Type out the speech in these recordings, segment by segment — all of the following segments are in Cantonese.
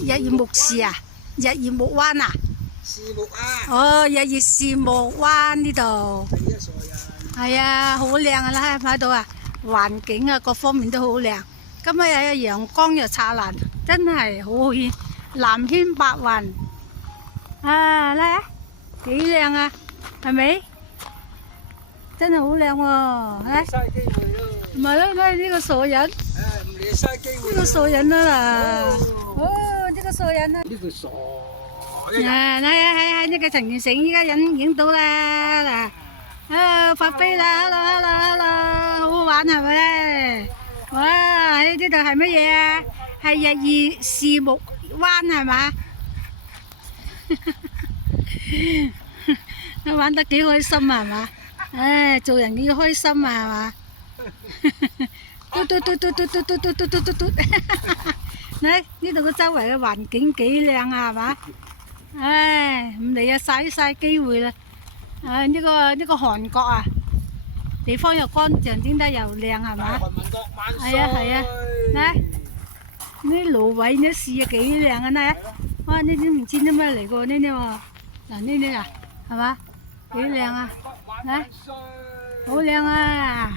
日月木市啊，日月木灣啊。樹木啊！哦，日月樹木灣呢度。係啊，傻人。係啊，好靚啊！啦，睇到啊，環境啊，各方面都好靚。今日有陽光又燦爛，真係好好見，藍天白雲。啊，咧幾靚啊，係咪？真係好靚喎！嘥機會咯。唔係咯，呢個傻人，唔理嘥機會。呢個傻人啊！哦，呢個傻人啊！呢個傻。嗱，呢個陳建成依家影到啦嗱，啊發飛啦，hello，好好玩係咪咧？哇！呢度係乜嘢啊？係日月樹木灣係嘛？都玩得幾開心啊係嘛？唉，做人要開心啊係嘛？嘟嘟嘟嘟嘟嘟嘟嘟嘟嘟嘟，嚟呢度個周圍嘅環境幾靚啊係嘛？唉，唔嚟啊，嘥機會啦！呢個韓國啊，地方又乾淨，整得又靚係嘛？係啊，嚟呢啲蘆葦呢樹啊幾靚啊呢！哇，呢啲唔知啲咩嚟㗎呢啲喎，嗱呢啲啊係嘛？幾靚啊！嚟，好靚啊！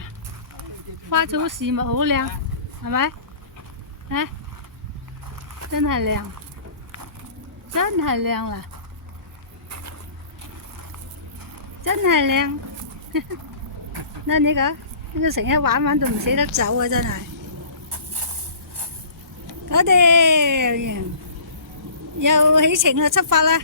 花草樹木好靚，係咪？啊，真係靚。真係靚啦，真係靚。嗱呢個成日玩到唔捨得走啊！真係。搞掂，又起程啦，出發啦！